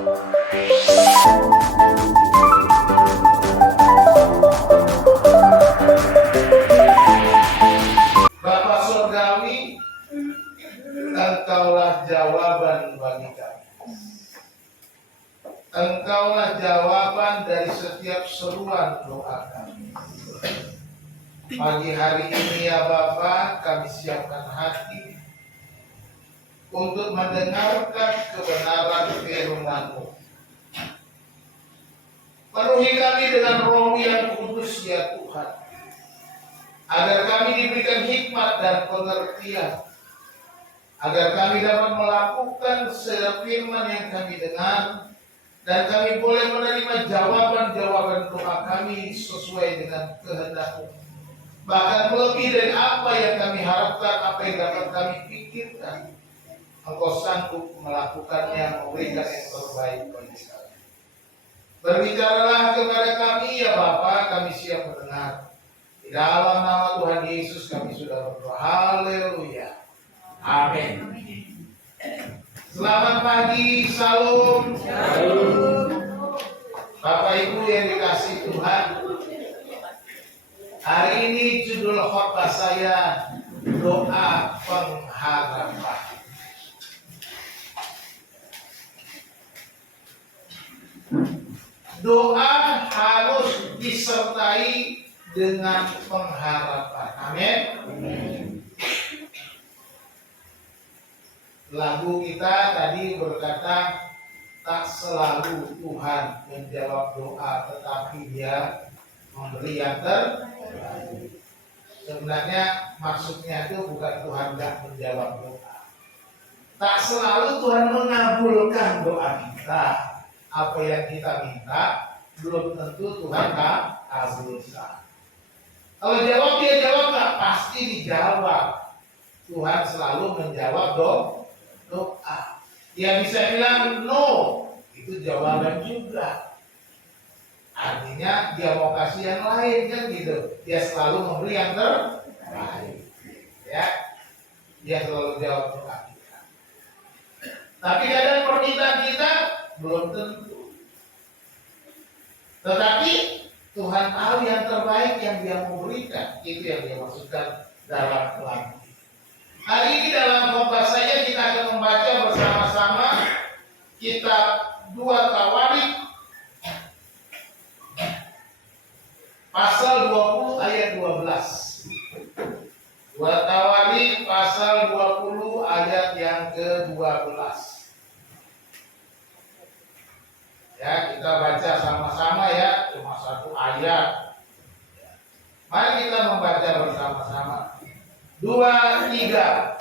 Bapa Surgawi, Engkaulah jawaban bagi kami. Engkaulah jawaban dari setiap seruan doa kami. Pagi hari ini ya Bapa, kami siapkan hati untuk mendengarkan kebenaran firman-Mu. Penuhi kami dengan Roh yang kudus ya Tuhan, agar kami diberikan hikmat dan pengertian, agar kami dapat melakukan firman yang kami dengar, dan kami boleh menerima jawaban-jawaban doa kami sesuai dengan kehendak-Mu. Bahkan lebih dari apa yang kami harapkan, apa yang dapat kami pikirkan, Engkau sanggup melakukannya, memberikan yang terbaik bagi kami. Berbicaralah kepada kami ya Bapa, kami siap mendengar. Di dalam nama Tuhan Yesus kami sudah berdoa. Haleluya. Amin. Selamat pagi, salam. Bapak Ibu yang dikasihi Tuhan, hari ini judul khotbah saya doa pengharapan. Doa harus disertai dengan pengharapan. Amin. Lagu kita tadi berkata, tak selalu Tuhan menjawab doa, tetapi Dia memberi yang terbaik. Sebenarnya maksudnya itu bukan Tuhan tidak menjawab doa. Tak selalu Tuhan mengabulkan doa kita. Apa yang kita minta belum tentu Tuhan kabulkan. Kalau jawab Dia jawab, tak pasti dijawab. Tuhan selalu menjawab doa. Dia bisa bilang no, itu jawaban juga. Artinya Dia mau kasih yang lain kan gitu. Dia selalu memberi yang terbaik. Ya, Dia selalu jawab doa kita. Tapi kadang permintaan kita belum tentu. Tetapi Tuhan tahu yang terbaik yang Dia mau berikan. Itu yang Dia maksudkan dalam lagu. Hari ini dalam khotbah saya kita akan membaca bersama-sama kitab 2 Tawarik pasal 20 ayat 12. 2 Tawarik pasal 20 ayat yang ke-12. Ya, kita baca sama-sama ya, cuma satu ayat. Mari kita membaca bersama-sama. 2, 3.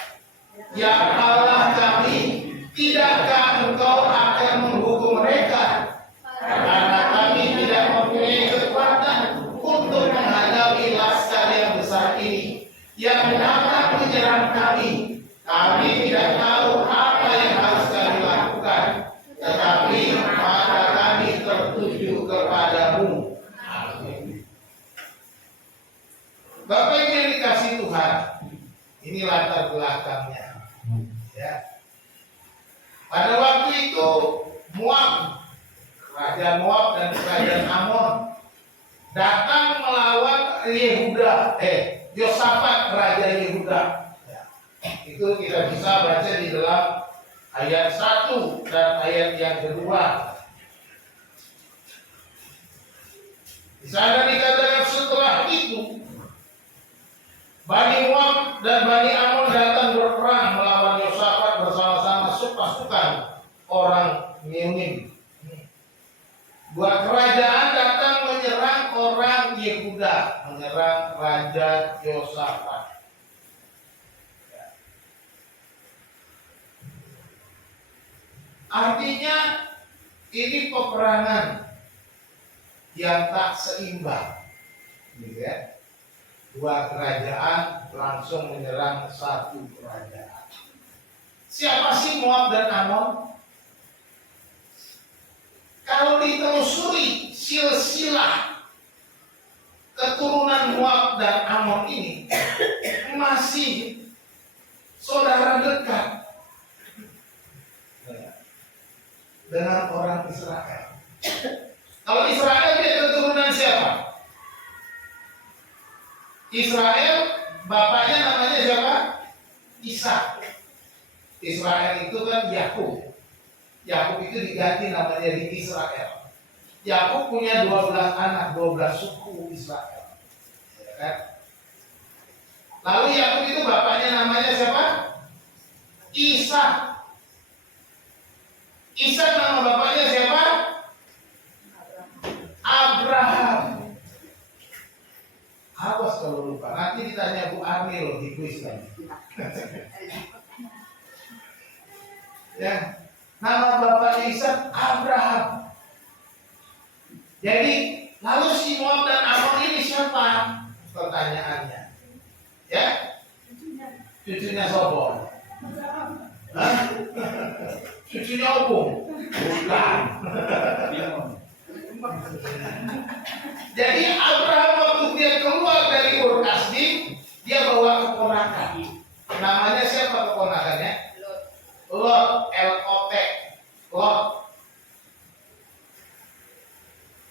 Ya Allah kami, tidakkah Engkau akan menghukum mereka? Karena kami tidak mempunyai kekuatan untuk menghadapi laskar yang besar ini, yang datang menyerang kami. Kami tidak tahu apa yang harus kami lakukan, tetapi mata kami tertuju kepadamu. Amin. Bapak Ibu yang dikasihi Tuhan, ini latar belakangnya. Ya. Pada waktu itu Moab, kerajaan Moab dan kerajaan Amon datang melawan Yehuda, Yosafat raja Yehuda. Ya. Itu kita bisa baca di dalam ayat 1 dan ayat yang kedua. Di sana dikatakan setelah itu Bani Moab dan Bani Amon datang berperang melawan Yosafat bersama-sama pasukan orang Meunim. Dua kerajaan datang menyerang orang Yehuda, menyerang Raja Yosafat. Artinya ini peperangan yang tak seimbang, gitu ya. Dua kerajaan langsung menyerang satu kerajaan. Siapa sih Moab dan Amon? Kalau ditelusuri silsilah keturunan Moab dan Amon ini masih saudara dekat. dengan orang Israel. Kalau Israel dia keturunan siapa? Israel bapaknya namanya siapa? Ishak. Israel itu kan Yakub. Yakub itu diganti namanya jadi Israel. Yakub punya 12 anak, 12 suku Israel. Ya kan? Lalu Yakub itu bapaknya namanya siapa? Ishak. Ishak nama bapaknya siapa? Abraham. Awas kalau lupa, nanti ditanya Bu Arni loh di kuis lagi. Ya, nama bapak Ishak Abraham. Jadi lalu si Moab dan Amon ini siapa? Pertanyaannya, ya? Cucunya Sobor. Cucunya Opung. Bukan. Jadi Abraham waktu dia keluar dari Ur Kasdim, dia bawa keponakan. Namanya siapa keponakannya? Lot, L-O-T, Lot.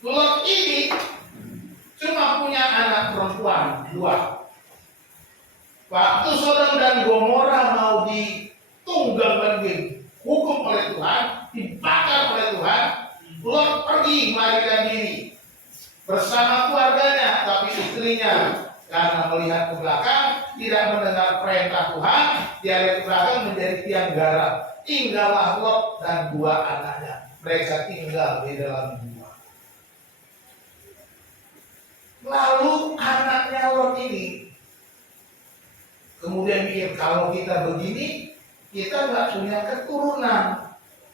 Lot ini cuma punya anak perempuan 2. Waktu Sodom dan Gomora mau ditunggang banding hukum oleh Tuhan, dibakar oleh Tuhan, Lot pergi melarikan diri bersama keluarganya, tapi istrinya karena melihat ke belakang tidak mendengar perintah Tuhan, dia lihat ke belakang menjadi tiang garam. Tinggallah Lot dan 2 anaknya. Mereka tinggal di dalam gua. Lalu anaknya Lot ini kemudian mikir, kalau kita begini, kita nggak punya keturunan.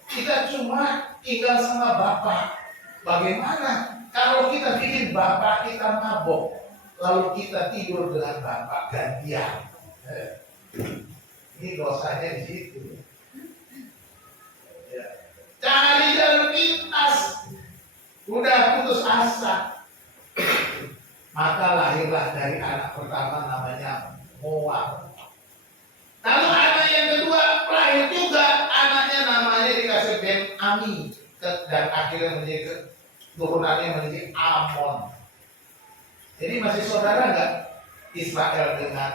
Kita cuma tinggal sama bapak. Bagaimana kalau kita bikin bapak kita mabok, lalu kita tidur dengan bapak gantian? Ini dosanya di situ. Ya. Cari jalan pintas, udah putus asa. Maka lahirlah dari anak pertama namanya Moab. Lalu anak yang kedua lahir juga, anaknya namanya dikasih Ben-Ami, dan akhirnya menjadi turunannya menjadi Amon. Jadi masih saudara nggak Israel dengan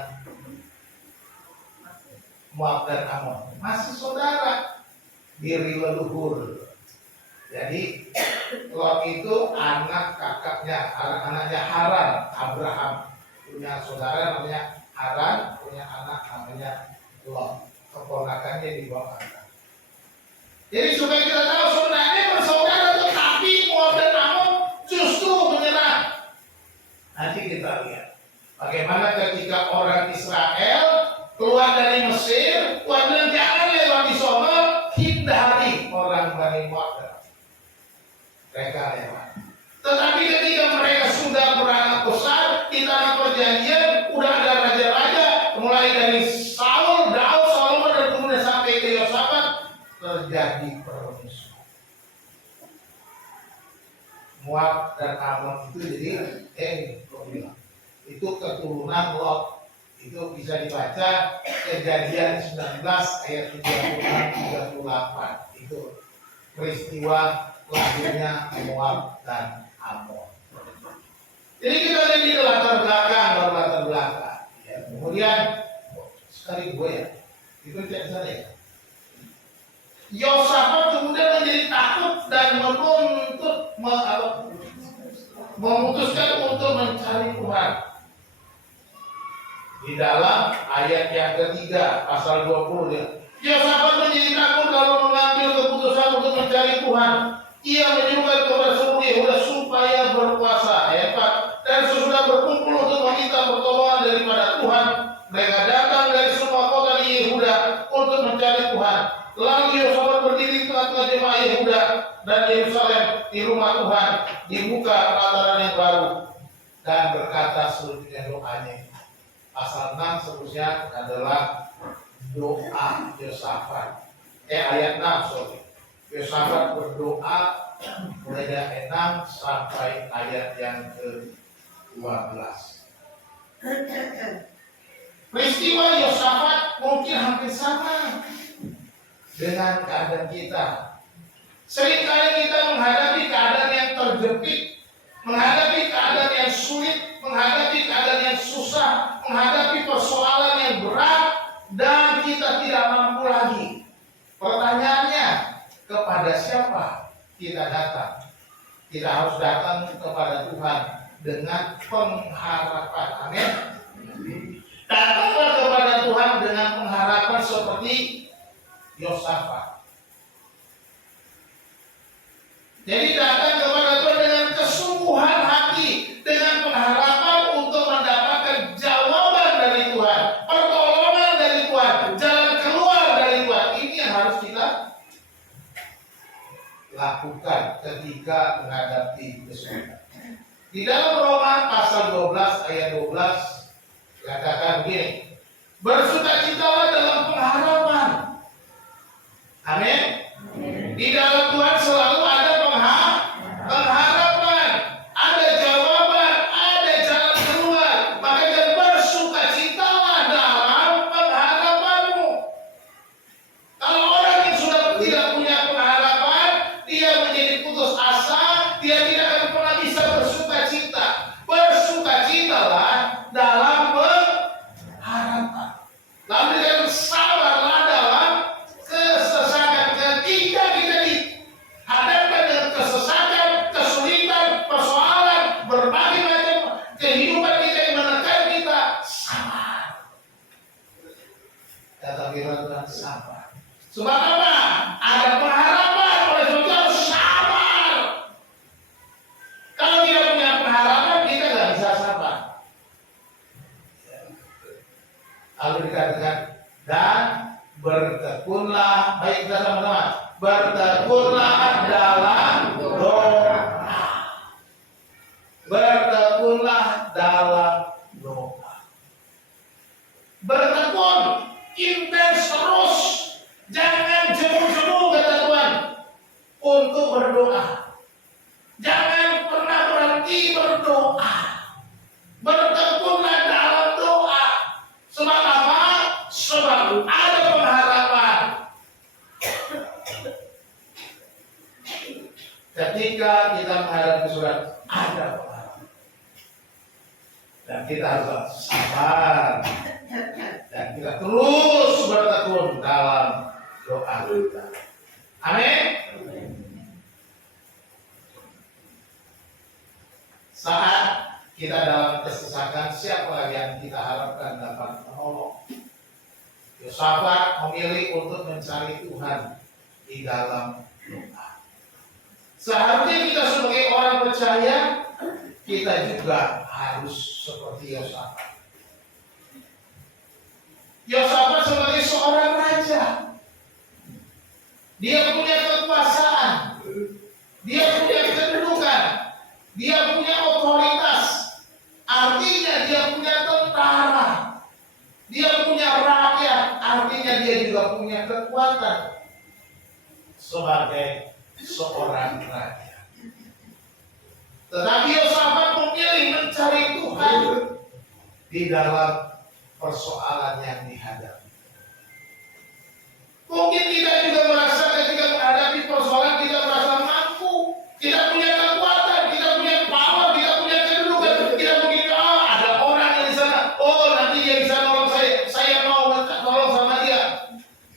Moab dan Amon? Masih saudara, diri leluhur. Jadi Lot itu anak kakaknya, anaknya Haran, Abraham. Punya saudara namanya Haran, punya anak namanya Lot. Keponakannya di bawah angkat. Jadi supaya kita tahu sebenarnya bersaudara, tetapi Moab dan Amon justru menyerah. Nanti kita lihat bagaimana ketika orang Israel keluar dari Mesir, Tuhan bilang jangan lewat di sana, hindari orang Bani Moab. Mereka lewat. Tetapi ketika mereka sudah beranak besar di tanah perjanjian, udah ada raja-raja, mulai dari Saul, Daud, Salomo, dan kemudian sampai ke Yosafat, terjadi permusuhan. Moab dan Amon itu jadi itu keturunan Lot. Itu bisa dibaca Kejadian 19 ayat 36-38. Itu peristiwa lahirnya Moab dan Amon. Jadi kita lihat di latar belakang. Ya, kemudian sekali gue ya, itu tidak sana ya. Yosafat kemudian menjadi takut dan memutuskan untuk mencari Tuhan. Di dalam ayat yang ketiga, pasal 20 ya. Yosafat menjadi takut lalu mengambil keputusan untuk mencari Tuhan. Ia menyuruhkan kepada seluruh Yehuda supaya berpuasa. Ayat 4. Dan sesudah berkumpul untuk meminta pertolongan daripada Tuhan, mereka datang dari semua kota di Yehuda untuk mencari Tuhan. Lalu Yosafat berdiri di tengah-tengah jemaah Yehuda dan Yerusalem di rumah Tuhan, dibuka pelataran yang baru, dan berkata selanjutnya doanya. Pasal 6 seterusnya adalah doa Yosafat. Ayat 6 sorry. Yosafat berdoa mulai dari 6 sampai ayat yang ke-12. Peristiwa Yosafat mungkin hampir sama dengan keadaan kita. Seringkali kita menghadapi keadaan yang terjepit, menghadapi keadaan yang sulit, menghadapi keadaan yang susah, menghadapi persoalan yang berat, dan kita tidak mampu lagi. Pertanyaannya, kepada siapa kita datang? Kita harus datang kepada Tuhan dengan pengharapan. Amin. Datanglah kepada Tuhan dengan pengharapan seperti Yosafat. Jadi datang kepada Tuhan dengan kesungguhan hati, dengan pengharapan untuk mendapatkan jawaban dari Tuhan, pertolongan dari Tuhan, jalan keluar dari Tuhan. Ini yang harus kita lakukan ketika menghadapi kesulitan. Di dalam Roma pasal 12 ayat 12 katakan begini, bersukacitalah dalam pengharapan. Amin. Di dalam Tuhan selalu ada pengharapan, ada jawaban, ada jalan keluar. Maka bersukacitalah dalam pengharapanmu. Kalau orang yang sudah tidak punya pengharapan, dia menjadi putus asa, dia tidak akan pernah bisa bersukacita. Bersukacitalah dalam pengharapan. Lalu dengan sabarlah dalam kesesakan. Ketika kita dihadapkan dengan kesesakan, kesulitan, persoalan, berbagai macam kehidupan kita yang menekan kita, sabar. Kata firman Tuhan, sabar. Sebab apa? Ada pengharapan, oleh sebab itu harus sabar. Kalau tidak punya pengharapan, kita nggak bisa sabar. Lalu dikatakan, dan bertekunlah, baik kita sama-sama, bertekunlah dalam doa. Bertekunlah dalam doa. Bertekun, intens terus, jangan jemu-jemu kata Tuhan untuk berdoa. Jangan pernah berhenti berdoa. Bertekunlah dalam doa. Sebab apa? Sebab ada pengharapan. Ketika kita menghadapi kesulitan, ada pengharapan. Dan kita harus sabar. Dan kita terus bertekun dalam doa kita. Amin. Saat kita dalam kesesakan, siapa lagi yang kita harapkan dapat menolong? Yosafat memilih untuk mencari Tuhan di dalam doa. Seharusnya kita sebagai orang percaya, kita juga harus seperti Yosafat. Yosafat sebagai seorang raja, dia punya kekuasaan, dia punya kedudukan, dia punya otoritas. Artinya dia punya tentara, dia punya rakyat, artinya dia juga punya kekuatan sebagai seorang raja. Tetapi Yosafat memilih mencari Tuhan di dalam persoalan yang dihadapi. Mungkin kita juga merasa ketika menghadapi persoalan kita merasa mampu, kita punya kekuatan, kita punya power, kita punya kedudukan, kita mungkin ada orang yang di sana, nanti dia bisa nolong saya mau nolong sama dia.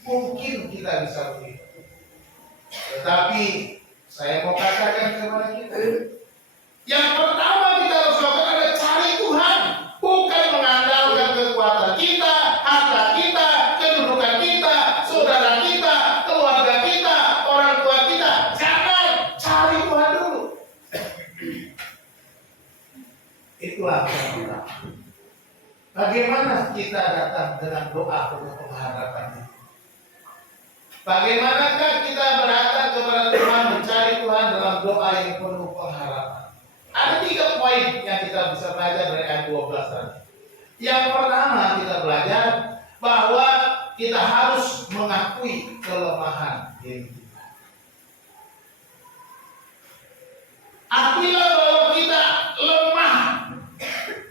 Mungkin kita bisa begitu. Tetapi saya mau katakan kepada kita, yang pertama kita harus lakukan adalah cari Tuhan, bukan mengandalkan kekuatan kita, harta kita, kedudukan kita, saudara kita, keluarga kita, orang tua kita. Jangan, cari Tuhan dulu. Itulah yang pertama. Bagaimana kita datang dengan doa penuh pengharapan itu? Bagaimanakah kita berdatang kepada Tuhan, mencari Tuhan dalam doa yang penuh pengharapan? Ada 3 poin yang kita bisa belajar dari ayat 12 tadi. Yang pertama kita belajar bahwa kita harus mengakui kelemahan diri kita. Akuilah bahwa kita lemah.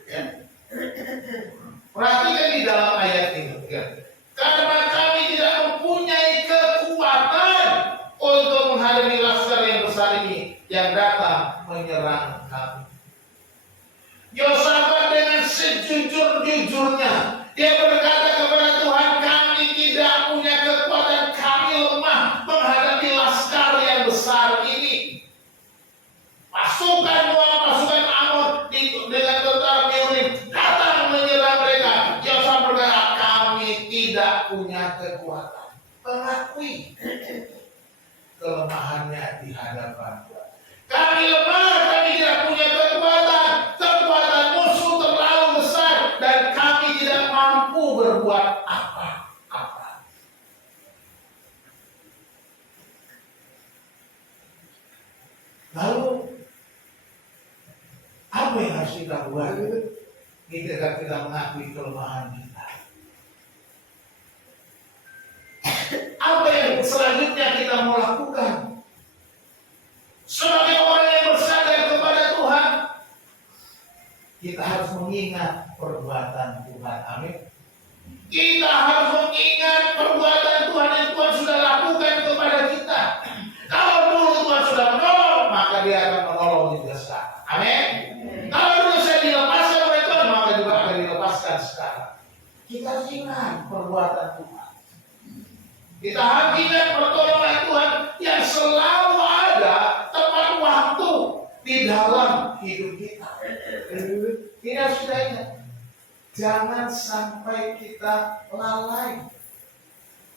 Ya. Perhatikan di dalam ayat ini. Ya. Karena kami tidak mempunyai kekuatan untuk menghadapi rasa yang datang menyerang kami. Yosafat dengan sejujur-jujurnya dia berkata kepada Tuhan, kami tidak punya kekuatan, kami lemah menghadapi laskar yang besar ini. Pasukan Moab, pasukan Amon dengan tentara Meuni datang menyerang mereka. Yosafat berkata, kami tidak punya kekuatan. Mengakui kelemahannya di hadapan Tuhan. Kami lemah, kami tidak punya kekuatan. Kekuatan musuh terlalu besar dan kami tidak mampu berbuat apa-apa. Lalu apa yang harus kita buat ketika kita mengakui kelemahan kita? Apa yang selanjutnya kita mau lakukan? Sebagai orang yang bersandar kepada Tuhan, kita harus mengingat perbuatan Tuhan. Amin. Kita harus mengingat perbuatan Tuhan yang Tuhan sudah lakukan kepada kita. Kalau dulu Tuhan sudah menolong, maka Dia akan menolong juga sekarang. Amin. Kalau dulu saya dilepaskan oleh Tuhan, maka juga akan dilepaskan sekarang. Kita harus ingat perbuatan Tuhan. Kita harus ingat pertolongan Tuhan yang selalu ada tepat waktu di dalam hidup kita. Ini harus kita ingat. Jangan sampai kita lalai.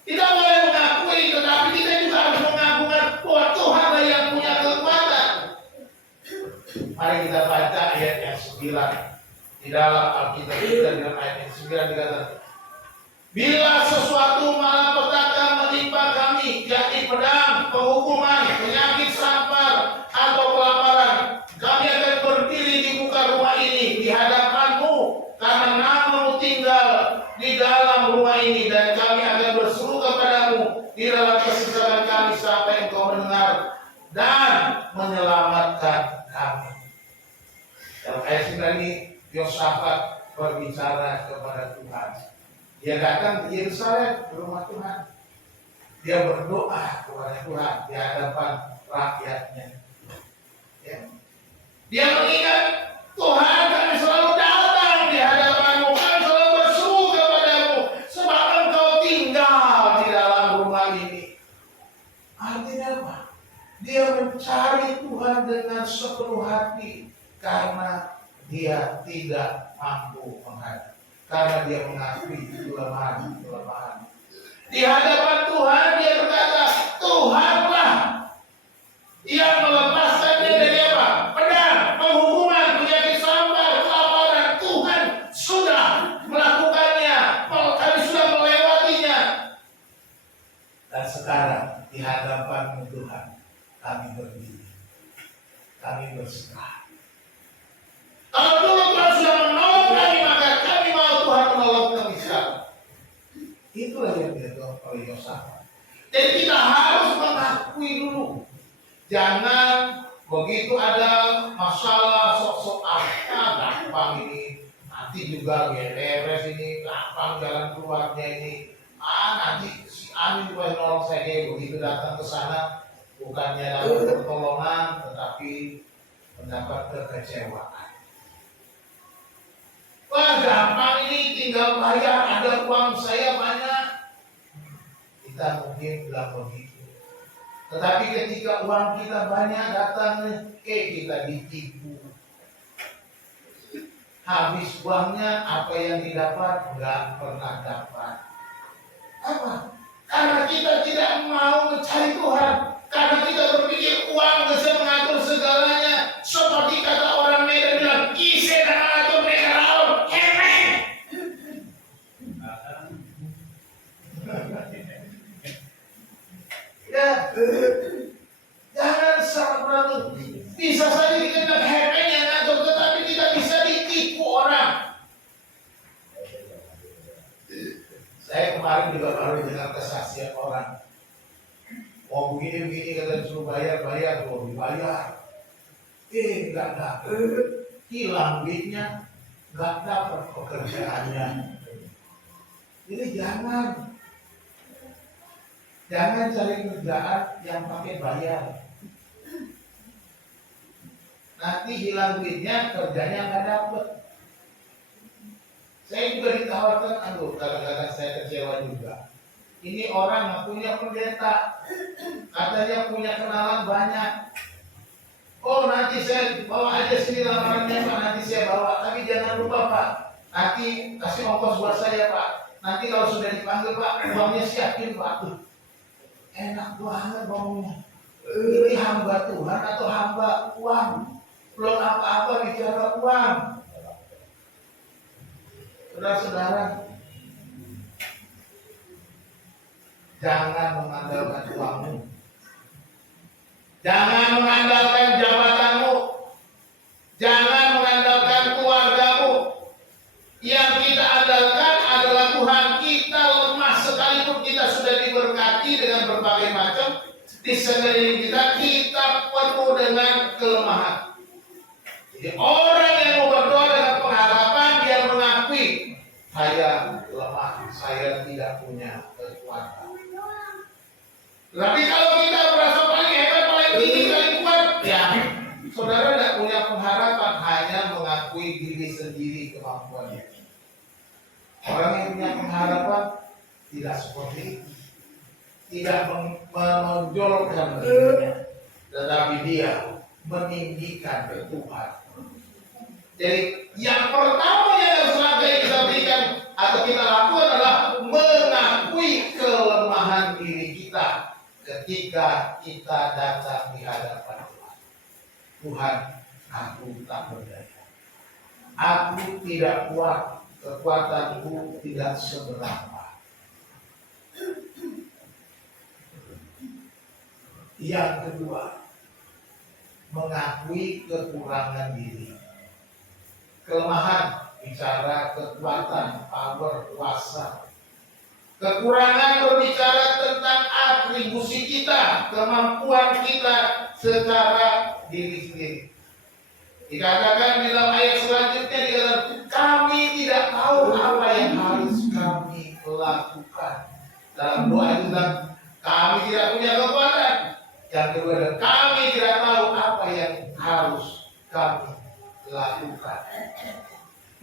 Kita boleh mengakui, tetapi kita juga harus mengagungkan bahwa Tuhan yang punya kekuatan. Mari kita baca ayat yang 9 di dalam Alkitab kita, dalam ayat yang 9 dikatakan, bila sesuatu malapetaka menimpa kami, yakni pedang, penghukuman, penyakit sampar, atau kelaparan, kami akan berdiri di muka rumah ini di hadapan-Mu, karena Nama-Mu tinggal di dalam rumah ini, dan kami akan berseru kepadamu di dalam kesesakan kami sampai Engkau mendengar dan menyelamatkan kami. Dalam ayat 9 ini Yosafat berbicara kepada Tuhan. Dia datang ke Yerusalem, ke rumah Tuhan. Dia berdoa kepada Tuhan di hadapan rakyatnya. Ya. Dia mengingat, Tuhan, kami selalu datang di hadapan-Mu, kami selalu berseru kepadamu, sebab Engkau tinggal di dalam rumah ini. Artinya apa? Dia mencari Tuhan dengan sepenuh hati karena dia tidak mampu menghadapi. Karena dia mengakui kelemahan. Di hadapan Tuhan dia berkata, Tuhanlah yang melepaskan dia dari apa? Pedang, penghukuman, penyakit sampar, kelaparan. Tuhan sudah melakukannya. Kami sudah melewatinya. Dan sekarang di hadapan Tuhan kami berdiri. Kami berserah. Kalau dulu Tuhan sudah menolong kami, maka kami mau Tuhan menolong kami sekarang. Itulah yang dilakukan oleh Yosafat. Dan kita harus mengakui dulu. Jangan begitu ada masalah sok-sok gampang ini. Nanti juga beres ini, gampang jalan keluarnya ini. Nanti si Amin juga nolong saya. Begitu datang ke sana, bukannya dapat pertolongan, tetapi mendapat kekecewaan. Wah, gampang ini, tinggal bayar, ada uang saya banyak. Kita mungkin bilang begitu. Tetapi ketika uang kita banyak datang, kita ditipu. Habis uangnya, apa yang didapat nggak pernah dapat. Apa? Karena kita tidak mau mencari Tuhan. Karena kita berpikir uang bisa mengatur segalanya. Seperti kata orang Medan bilang, ise dan mengatur mereka laut. Hemen. Ya, jangan salah. Bisa saja kita hemen yang ngatur, tetapi tidak bisa ditipu orang. Saya kemarin juga baru dengar kesaksian orang. Oh begini kata disuruh bayar, tuh dibayar. Nggak dapat, hilang duitnya, nggak dapat pekerjaannya. Jadi jangan cari kerjaan yang pakai bayar. nanti hilang duitnya, kerjanya nggak dapet. Saya juga ditawarkan, aduh kadang-kadang saya kecewa juga. Ini orang ngakunya pendeta, katanya punya kenalan banyak. Oh nanti saya bawa aja sini lamarannya Pak, nanti saya bawa. Tapi jangan lupa Pak, nanti kasih ongkos buat saya Pak. Nanti kalau sudah dipanggil Pak, uangnya siapin Pak. Tuh, enak banget ngomongnya. Ini hamba Tuhan atau hamba uang? Belum apa-apa bicara uang. Saudara-saudara, jangan mengandalkan uangmu. Jangan mengandalkan jabatanmu. Jangan mengandalkan keluargamu. Yang kita andalkan adalah Tuhan. Kita lemah sekalipun kita sudah diberkati dengan berbagai macam di sekeliling kita, kita penuh dengan kelemahan. Jadi orang yang mau berdoa dengan pengharapan, dia mengakui saya lemah, saya tidak punya kekuatan. Tapi kalau kita merasa paling hebat, paling tinggi, paling kuat, ya saudara tidak punya pengharapan, hanya mengakui diri sendiri kemampuannya. Orang yang punya pengharapan tidak seperti itu, tidak menonjolkan dirinya, tetapi dia meninggikan Tuhan. Jadi yang pertama yang harus kita berikan atau kita lakukan adalah mengakui kelemahan diri kita ketika kita datang di hadapan Tuhan. Tuhan, aku tak berdaya. Aku tidak kuat, kekuatanku tidak seberapa. Yang kedua, mengakui kekurangan diri. Kelemahan bicara kekuatan, power, kuasa. Kekurangan berbicara tentang atribusi kita, kemampuan kita secara diri sendiri. Dikatakan di dalam ayat selanjutnya, dikatakan kami tidak tahu apa yang harus kami lakukan. Dalam doa itu bilang kami tidak punya kekuatan. Yang kedua, kami tidak tahu apa yang harus kami lakukan.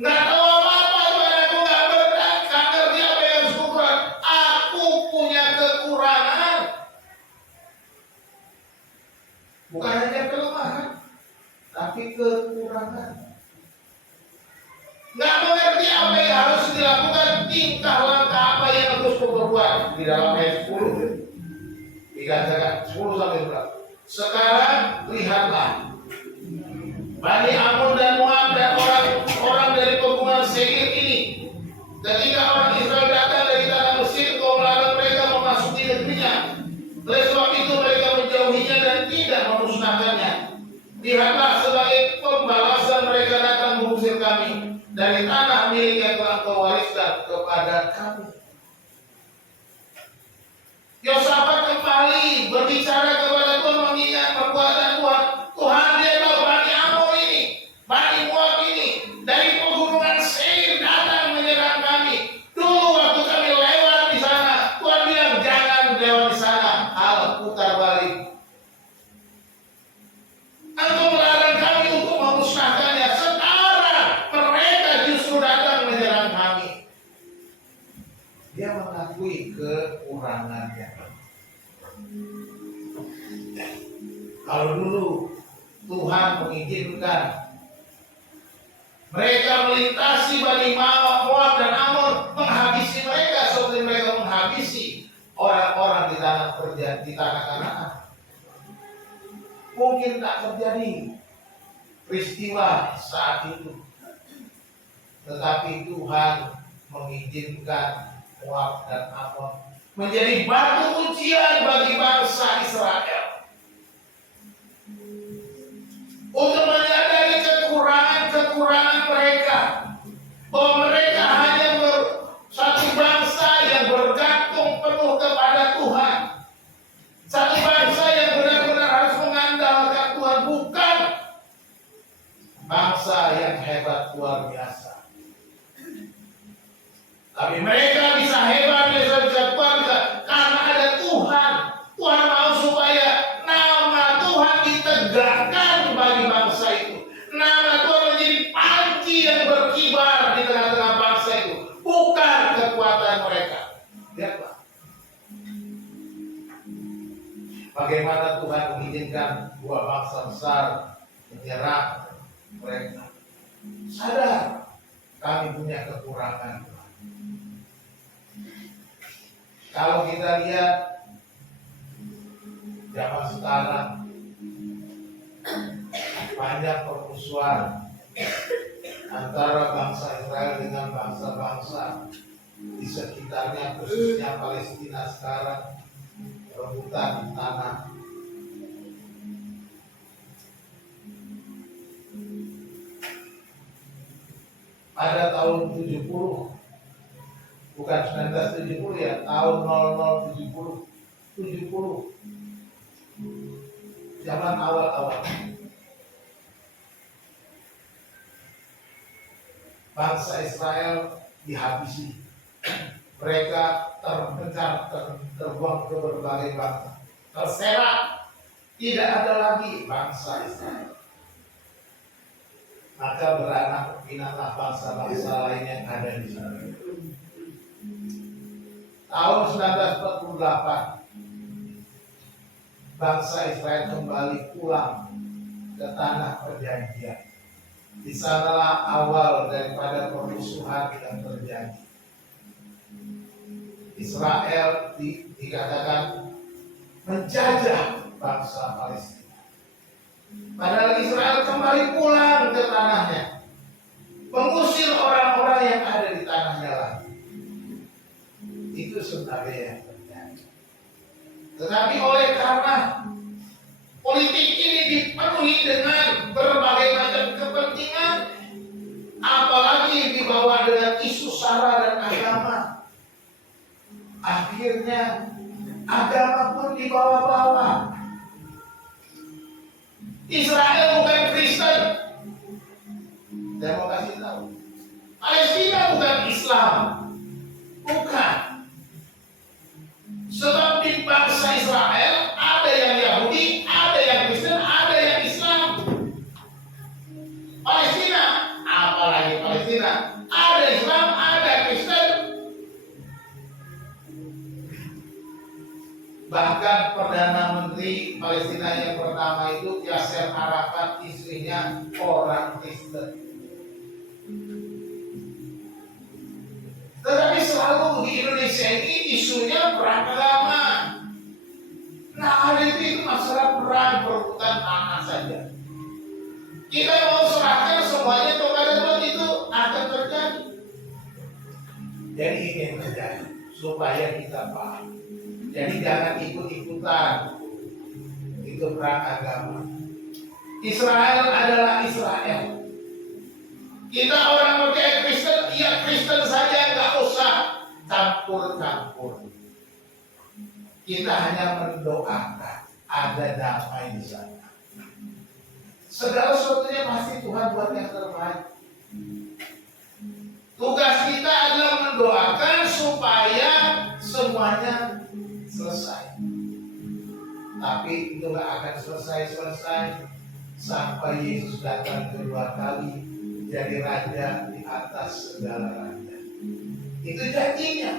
Nggak tahu apa-apa, Tuhan, aku nggak berdak, nggak ngerti apa yang harus kubuat. Aku punya kekurangan. Bukan hanya kelemahan, tapi kekurangan. Nggak mengerti apa yang harus dilakukan, tingkah langkah apa yang harus kubuat. Di dalam ayat 10 dikatakan 10 sampai 11. Sekarang lihatlah, Bani Amun dan Moab dan orang dari pegunungan Seir ini, ketika orang Israel datang dari tanah Mesir, kau melarang mereka memasuki negerinya. Oleh sebab itu mereka menjauhinya dan tidak memusnahkannya. Lihatlah, sebagai pembalasan mereka datang mengusir kami dari tanah milik yang telah kau wariskan kepada kami. Yosafat kembali berbicara kepada Tuhan, mengingat perbuatan Tuhan. Tuhan, dia tahu Bani Amun ini, Bani Moab ini, dari pegunungan Seir datang menyerang kami. Dulu waktu kami lewat di sana, Tuhan bilang jangan lewat di sana, hal putar balik. Engkau melarang kami untuk memusnahkannya. Sekarang mereka justru datang menyerang kami. Dia mengakui kekurangannya. Kalau dulu Tuhan mengizinkan mereka melintasi Bani Moab dan Amun, menghabisi mereka seperti mereka menghabisi orang-orang di tanah Kanaan. Mungkin tak terjadi peristiwa saat itu, tetapi Tuhan mengizinkan Moab dan Amun menjadi batu ujian bagi bangsa Israel untuk menyadari kekurangan mereka, bahwa mereka hanya satu bangsa yang bergantung penuh kepada Tuhan, satu bangsa yang benar-benar harus mengandalkan Tuhan, bukan bangsa yang hebat luar biasa. Tapi mereka bisa hebat, bisa kuat, karena ada Tuhan. Tuhan mau supaya nama Tuhan ditegakkan bagi bangsa itu. bagaimana Tuhan mengizinkan dua bangsa besar menyerang mereka. Sadar kami punya kekurangan. Kalau kita lihat zaman sekarang banyak permusuhan antara bangsa Israel dengan bangsa-bangsa di sekitarnya, khususnya Palestina sekarang, rebutan tanah. Pada tahun 70, bukan 1970 ya, tahun 0070, 70, zaman awal-awal, bangsa Israel dihabisi. Mereka terpencar, terbuang ke berbagai bangsa, terserak, tidak ada lagi bangsa Israel. Maka beranak pinatlah bangsa-bangsa lain yang ada di sana. Tahun 1948, bangsa Israel kembali pulang ke tanah perjanjian. Di sanalah awal daripada permusuhan yang terjadi. Israel dikatakan menjajah bangsa Palestina. Padahal Israel kembali pulang ke tanahnya, mengusir orang-orang yang ada di tanahnya lagi. Itu sebenarnya yang terjadi. Tetapi oleh karena politik ini dipenuhi dengan berbagai macam kepentingan, apalagi dibawa dengan isu sara dan agama, akhirnya agama pun dibawa-bawa. Israel bukan Kristen, saya mau kasih tahu. Palestina bukan Islam, bukan. Sebab di bangsa Israel ada yang Yahudi, ada yang Kristen, ada yang Islam. Palestina, apalagi Palestina, ada Islam, ada Kristen. Bahkan Perdana Menteri Palestina yang pertama itu Yasser Arafat, istrinya orang Kristen. Tetapi selalu di Indonesia ini isunya perang agama. Nah, hari itu masalah perang perebutan tanah saja. Kita mau serahkan semuanya kepada Tuhan, itu akan terjadi. Jadi ini yang terjadi supaya kita paham. Jadi jangan ikut-ikutan. Itu perang agama. Israel adalah Israel. Kita orang percaya Kristen, ya Kristen saja, nggak usah campur-campur. Kita hanya mendoakan ada damai di sana. Segala sesuatunya pasti Tuhan buat yang terbaik. Tugas kita adalah mendoakan supaya semuanya selesai. Tapi itu nggak akan selesai sampai Yesus datang kedua kali jadi raja di atas segala raja. Itu janjinya.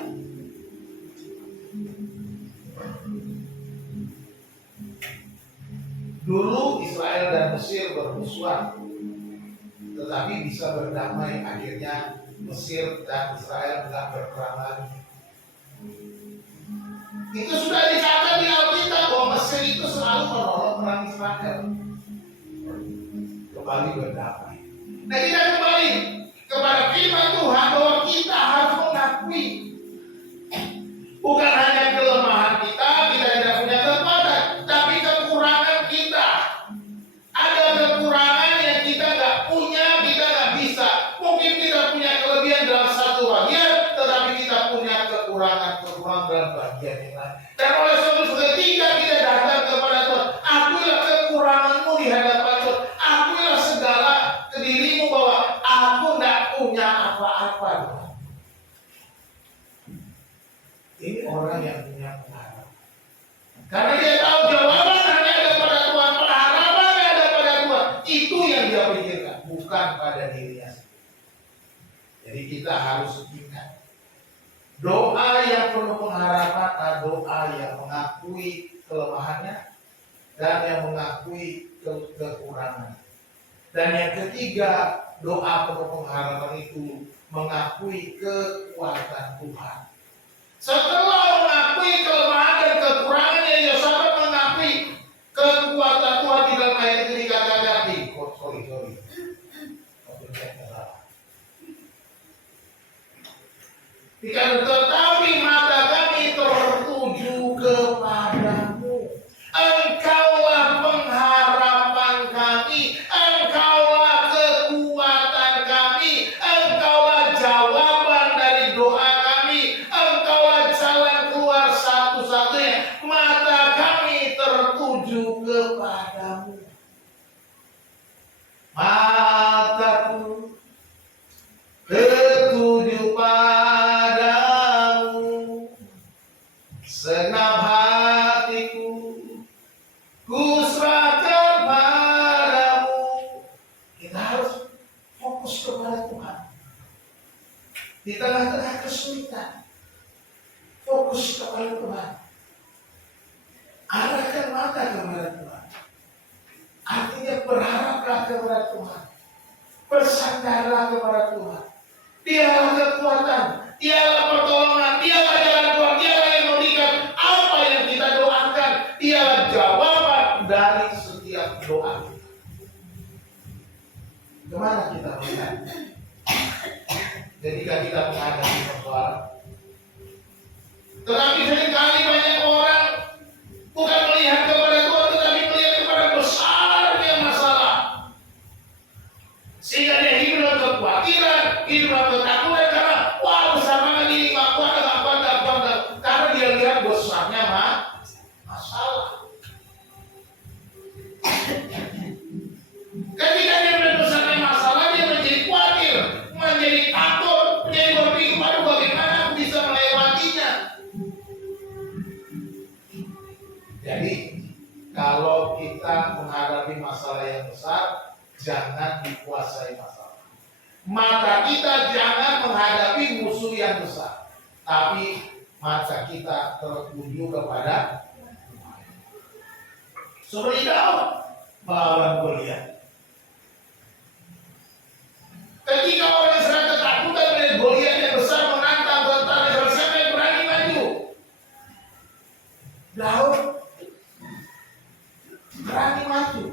Dulu Israel dan Mesir bermusuhan, tetapi bisa berdamai. Akhirnya Mesir dan Israel tidak berperang lagi. Itu sudah dicatat di Alkitab bahwa Mesir itu selalu menolong perang Israel. Kembali berdamai. Nah, kita kembali kepada firman Tuhan bahwa kita harus mengakui bukan hanya kelemahan kita tidak punya kekuatan, tapi kekurangan kita. Ada kekurangan yang kita nggak punya, kita nggak bisa. Mungkin kita punya kelebihan dalam satu bagian, tetapi kita punya kekurangan dalam bagian yang lain. Dan oleh sebab itu ketika kita datang kepada Tuhan, akuilah kekuranganmu di hadapan Tuhan, akuilah segala dirimu bahwa aku tidak punya apa-apa. Ini orang yang punya pengharapan. Karena dia tahu jawaban hanya ada pada Tuhan, pengharapan hanya ada pada Tuhan. Itu yang dia pikirkan, bukan pada dirinya sendiri. Jadi kita harus ingat, doa yang penuh pengharapan adalah doa yang mengakui kelemahannya dan yang mengakui kekurangan. Dan yang ketiga, doa penuh pengharapan itu mengakui kekuatan Tuhan. Setelah mengakui kelemahan dan kekurangannya, Yosafat mengakui kekuatan Tuhan di dalam ayat ini dikatakan tetapi mata kami tertuju kepadamu. Engkaulah pengharapan kami, engkaulah kekuatan kami, engkaulah jawaban dari doa kami, engkaulah jalan keluar satu-satunya. Mata kami tertuju kepadamu. Mataku tertuju padamu, senang hatiku ku serahkan padamu. Kita harus fokus kepada Tuhan di tengah-tengah kesulitan. Fokus kepada Tuhan, arahkan mata kepada Tuhan. Artinya berharaplah kepada Tuhan, bersandarlah kepada Tuhan. Dialah kekuatan, dialah pertolongan, dialah jalan keluar, dialah yang memberikan apa yang kita doakan, dialah jawaban dari setiap doa kita. Kemana kita melihat? Ketika kita menghadapi persoalan. Tetapi seringkali banyak orang bukan melihat kepada Tuhan, tetapi melihat kepada besarnya masalah, sehingga dia hidup dalam kekhawatiran, hidup dalam ketakutan karena wah besar banget ini, gak kuat. Karena dia lihat besarnya masalah. Ketika dia melihat besarnya masalah, dia menjadi khawatir, menjadi takut, menjadi berpikir, waduh bagaimana aku bisa melewatinya. Jadi kalau kita menghadapi masalah yang besar, jangan dikuasai masalah. Mata kita jangan menghadapi musuh yang besar, tapi mata kita tertuju kepada seperti Daud melawan Goliat. Ketika orang Israel ketakutan melihat Goliat yang besar menantang tentara Israel, siapa yang berani maju? Daud berani maju.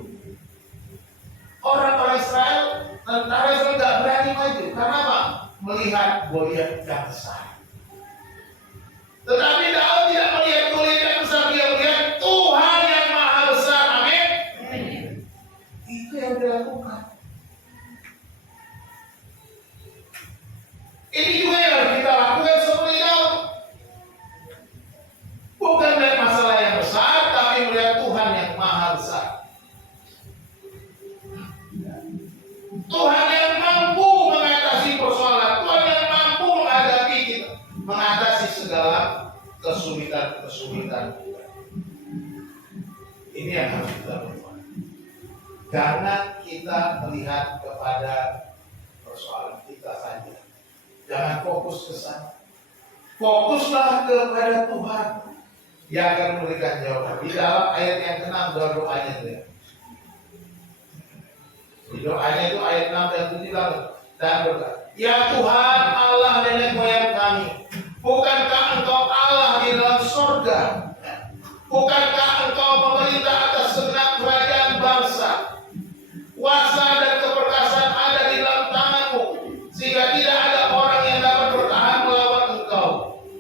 Orang-orang Israel, tentara Israel tidak berani maju. Karena apa? Melihat Goliat yang besar. Tetapi Daud tidak melihat Goliat yang besar, dia melihat Tuhan yang maha besar. Amin. Itu yang dilakukan. Ini juga yang harus kita lakukan seperti Daud. Bukan melihat masalah yang besar, tapi melihat Tuhan yang maha besar. Tuhan yang mampu mengatasi persoalan, Tuhan yang mampu menghadapi kita, mengatasi segala kesulitan-kesulitan kita. Ini yang harus kita lakukan. Jangan kita melihat kepada persoalan kita saja. Jangan fokus ke sana. Fokuslah kepada Tuhan yang akan memberikan jawaban. Di dalam ayat yang ke-6 doanya itu. Di doanya itu ayat 6 dan 7 dan berkata, ya Tuhan Allah nenek moyang kami, bukankah Engkau Allah di dalam surga? Bukankah Engkau memerintah atas segenap kerajaan bangsa? Kuasa dan keperkasaan ada di dalam tangan-Mu, sehingga tidak ada orang yang dapat bertahan melawan Engkau.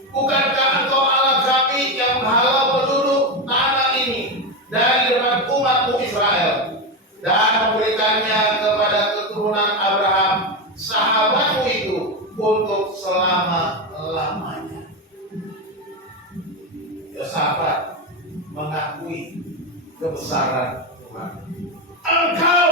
Bukankah Engkau Allah kami yang menghalau penduduk tanah ini dari depan umat-Mu Israel dan memberikannya kepada keturunan Abraham sahabat-Mu itu untuk selama-lamanya. Yosafat mengakui kebesaran Tuhan. Engkau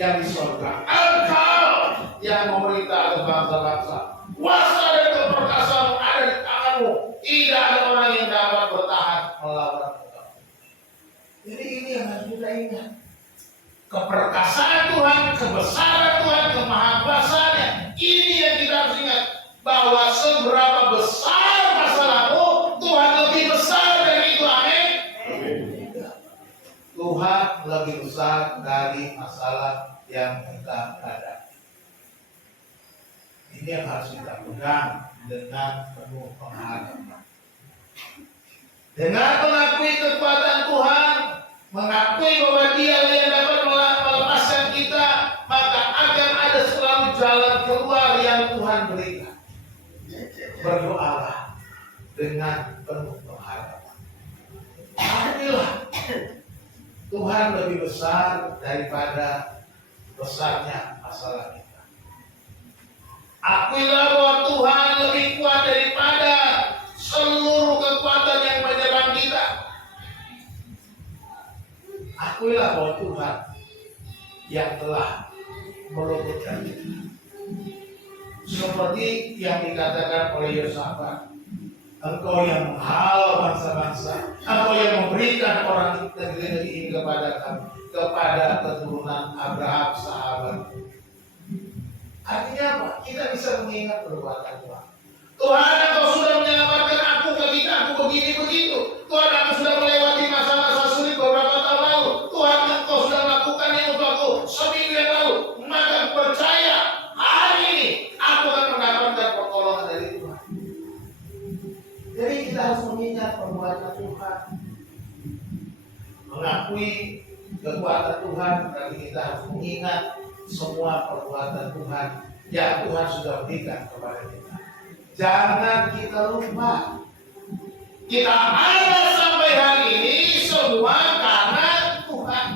yang di surga, Engkau yang memerintah atas bangsa-bangsa. Kuasa dan keperkasaan ada di tangan-Mu. Tidak ada orang yang dapat bertahan melawan Engkau. Jadi ini yang harus kita ingat. Keperkasaan Tuhan, kebesaran Tuhan, kemahakuasaannya. Ini yang kita harus ingat. Bahwa seberapa besar masalahmu, Tuhan lebih besar dari itu. Amin. Tuhan lebih besar dari masalah yang kita hadapi. Ini yang harus kita pegang dengan penuh pengharapan. Dengan mengakui kekuatan Tuhan, mengakui bahwa Dia yang dapat melepaskan kita, maka akan ada selalu jalan keluar yang Tuhan berikan. Berdoalah dengan penuh pengharapan. Inilah Tuhan lebih besar daripada besarnya masalah kita. Akuilah bahwa Tuhan lebih kuat daripada seluruh kekuatan yang menyerang kita. Akuilah bahwa Tuhan yang telah meluputkan kita. Seperti yang dikatakan oleh Yosafat, Engkau yang menghalau bangsa-bangsa, Engkau yang memberikan orang negeri ini kepada kami, kepada keturunan Abraham sahabat. Artinya apa? Kita bisa mengingat perbuatan Tuhan. Tuhan, Engkau sudah menyelamatkan aku ketika aku begini begitu. Tuhan, aku sudah melewati masa-masa sulit beberapa tahun lalu. Tuhan, Engkau sudah melakukan yang untuk aku seminggu yang lalu. Maka percaya hari ini aku akan mendapatkan pertolongan dari Tuhan. Jadi kita harus mengingat perbuatan Tuhan, mengakui kekuatan Tuhan, tapi kita harus mengingat semua perbuatan Tuhan yang Tuhan sudah berikan kepada kita. Jangan kita lupa, kita ada sampai hari ini semua karena Tuhan.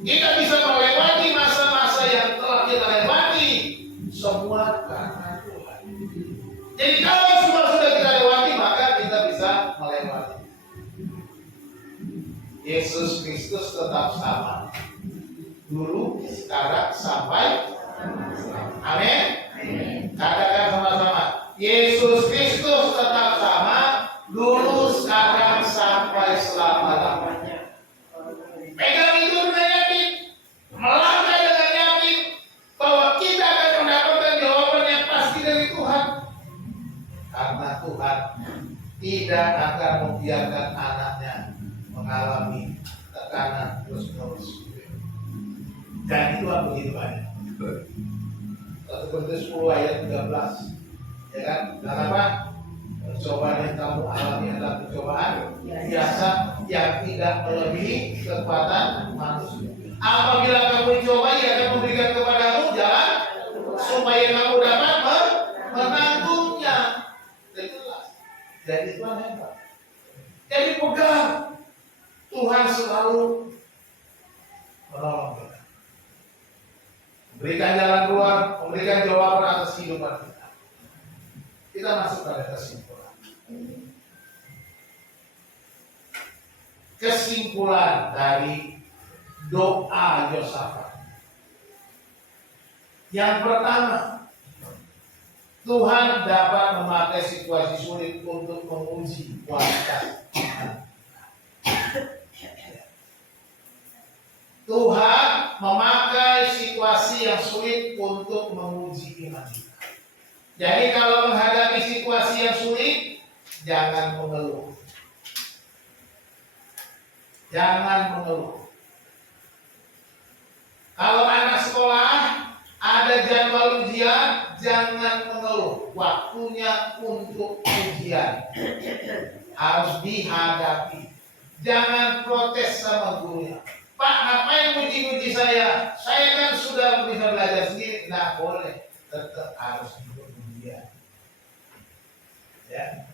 Kita bisa melewati masa-masa yang telah kita lewati semua karena Tuhan. Jadi kalau sudah kita lewati, maka kita bisa melewati. Yesus Kristus tetap sama, dulu, sekarang, sampai. Amin. Katakan sama-sama, Yesus Kristus tetap sama, dulu, sekarang, sampai selama-lamanya. Pegang itu dengan yakin, melangkah dengan yakin bahwa kita akan mendapatkan jawaban yang pasti dari Tuhan. Karena Tuhan tidak akan membiarkan anaknya mengalami tekanan terus-menerus. Dan itu apa begitu banyak. 1 Korintus 10 ayat 13, ya kan? Kenapa? Percobaan yang kamu alami adalah percobaan biasa yang tidak melebihi kekuatan manusia. Apabila kamu dicoba, Ia akan memberikan kepadamu jalan supaya kamu dapat menanggungnya. Jadi Tuhan hebat. Jadi pegang, Tuhan selalu menolong kita, memberikan jalan keluar, memberikan jawaban atas kehidupan kita. Kita masuk pada kesimpulan. Kesimpulan dari doa Yosafat. Yang pertama, Tuhan dapat memakai situasi sulit untuk menguji kualitas iman. Tuhan memakai situasi yang sulit untuk menguji iman kita. Jadi kalau menghadapi situasi yang sulit, jangan mengeluh. Jangan mengeluh. Kalau anak sekolah ada jadwal ujian, jangan mengeluh. Waktunya untuk ujian harus dihadapi. Jangan protes sama gurunya. Pak, ngapain uji-uji saya? Saya kan sudah bisa belajar sendiri. Nggak boleh. Tetap harus ikut ujian. Ya.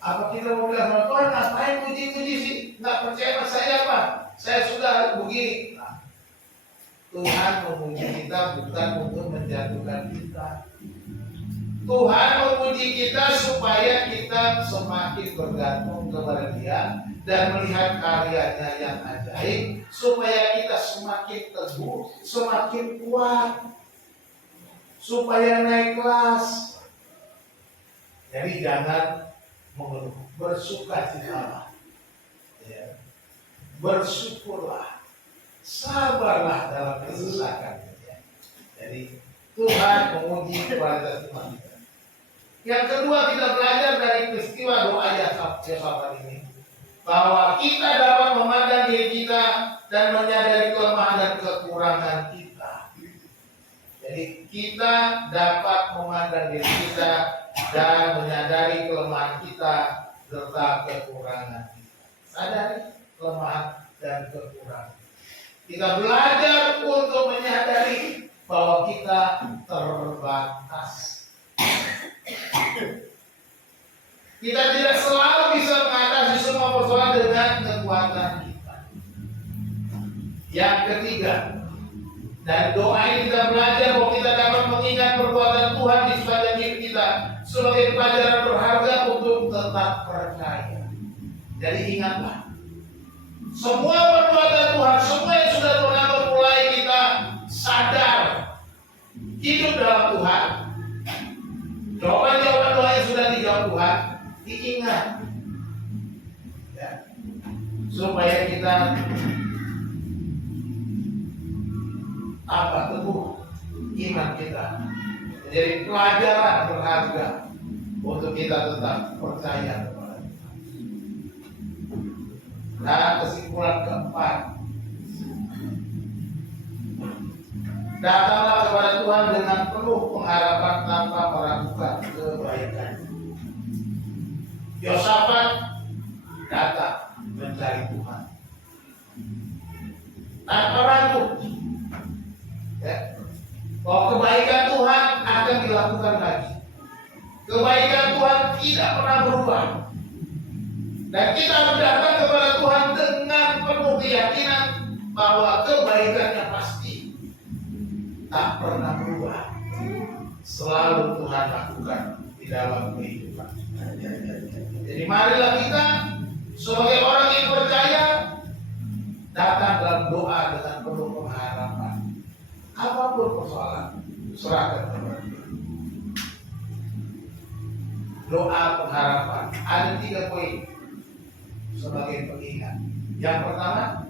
Apa kita mau bilang sama Tuhan, ngapain uji-uji sih? Nggak percaya sama saya, Pak. Saya sudah begini. Nah, Tuhan menguji kita bukan untuk menjatuhkan kita. Tuhan menguji kita supaya kita semakin bergantung kepada Dia dan melihat karyanya yang ajaib, supaya kita semakin teguh, semakin kuat, supaya naik kelas. Jadi jangan mengeluh, bersukacitalah, ya. Bersyukurlah, sabarlah dalam kesusahan. Ya. Jadi Tuhan menguji kualitas iman kita. Yang kedua, kita belajar dari peristiwa doa Yosafat ini bahwa kita dapat memandang diri kita dan menyadari kelemahan dan kekurangan kita. Jadi kita dapat memandang diri kita dan menyadari kelemahan kita serta kekurangan kita. Sadari kelemahan dan kekurangan. Kita belajar untuk menyadari bahwa kita terbatas. Kita tidak selalu bisa mengatasi semua persoalan dengan kekuatan kita. Yang ketiga, dari doa ini kita belajar bahwa kita dapat mengingat perbuatan Tuhan di sepanjang hidup kita sebagai pelajaran berharga untuk tetap percaya. Jadi ingatlah, semua perbuatan Tuhan, semua yang sudah Tuhan mulai kita sadar hidup dalam Tuhan. Jawaban-jawaban doa yang sudah dijawab Tuhan diingat, ya, supaya kita teguh iman kita menjadi pelajaran berharga untuk kita tetap percaya kepada Tuhan. Nah, kesimpulan keempat, datanglah kepada Tuhan dengan penuh pengharapan tanpa meragukan kebaikan. Yosafat datang mencari Tuhan tanpa ragu, ya, bahwa kebaikan Tuhan akan dilakukan lagi. Kebaikan Tuhan tidak pernah berubah, dan kita harus datang kepada Tuhan dengan penuh keyakinan bahwa kebaikannya pasti tak pernah berubah. Selalu Tuhan lakukan di dalam kehidupan. Jadi marilah kita sebagai orang yang percaya datang dalam doa dengan penuh pengharapan. Apapun persoalan, serahkan kepada Dia. Doa pengharapan ada 3 poin sebagai pengingat. Yang pertama,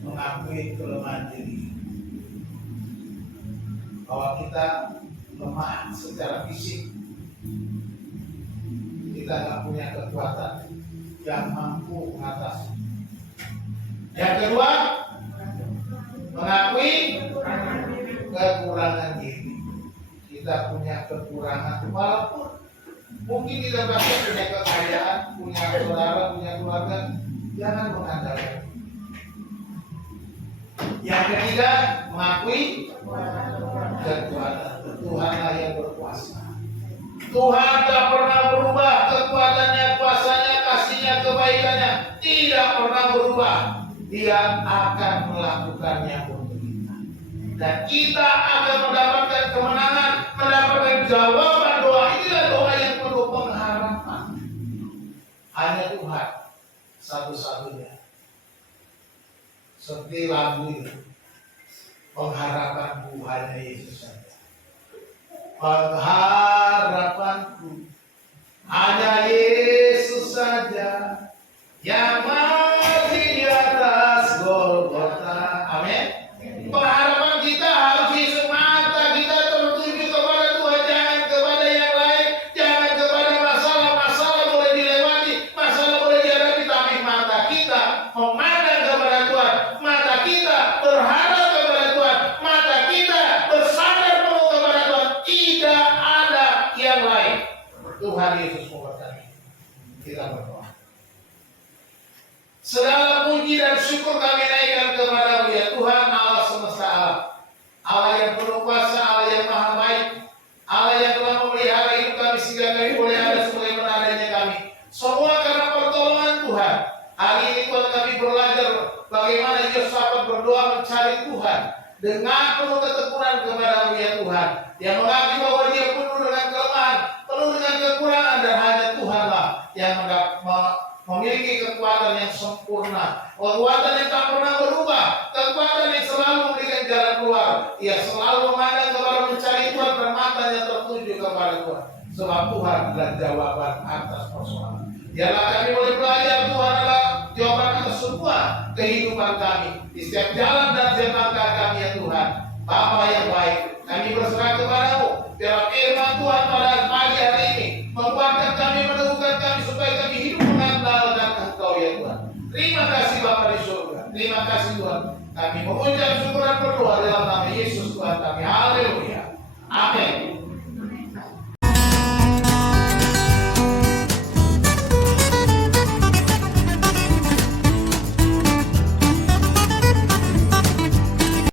mengakui kelemahan diri, bahwa kita lemah secara fisik, kita nggak punya kekuatan yang mampu mengatasi. Yang kedua, mengakui kekurangan diri. Kita punya kekurangan, walaupun mungkin kita bahkan punya kekayaan, punya saudara, punya keluarga, jangan mengandalkan. Yang ketiga, mengakui kekuatan. Tuhanlah yang berkuasa. Tuhan tak pernah berubah, kekuatannya, kuasanya, kasihnya, kebaikannya tidak pernah berubah. Dia akan melakukannya untuk kita, dan kita akan mendapatkan kemenangan, mendapatkan jawaban doa. Inilah doa yang penuh pengharapan. Hanya Tuhan satu-satunya. Seperti lagu itu, pengharapanku hanya Yesus saja. Pengharapanku hanya Yesus saja, yang mati di atas Golgota. Amin. Pengharapan kita harus Yesus. Mata kita tertuju kepada Tuhan, jangan kepada yang lain, jangan kepada masalah-masalah boleh dilewati, masalah boleh dihadapi, tapi mata kita memandang kepada Tuhan, mata kita berharap kepada Tuhan, mata kita bersandar penuh kepada Tuhan. Tidak ada yang lain. Tuhan Yesus memberkati. Kita berdoa. Segala puji dan syukur kami naikkan kepada-Mu ya Tuhan Allah semesta alam, Allah yang penuh kuasa, Allah yang maha baik, Allah yang telah memelihara hidup kami sehingga kami boleh ada sebagaimana adanya kami. Semua karena pertolongan Tuhan. Hari ini Tuhan kami belajar bagaimana Yosafat berdoa mencari Tuhan dengan penuh ketekunan kepada-Mu ya Tuhan, yang mengakui bahwa dia penuh dengan kelemahan, penuh dengan kekurangan, dan hanya Tuhanlah yang memiliki kekuatan yang sempurna, kekuatan yang tak pernah berubah, kekuatan yang selalu memberikan jalan keluar. Ia selalu memandang kepada mencari Tuhan dan matanya tertuju kepada Tuhan, sebab Tuhan adalah jawaban atas persoalan. Biarlah kami boleh belajar Tuhan adalah jawaban atas semua kehidupan kami di setiap jalan dan setiap langkah kami ya Tuhan. Bapa yang baik, kami berserah kepada-Mu. Biarlah firman Tuhan pada ya Tuhan. Terima kasih Bapa di surga. Terima kasih Tuhan. Kami mengucap syukur dan berdoa dalam nama Yesus Tuhan kami. Haleluya. Amin.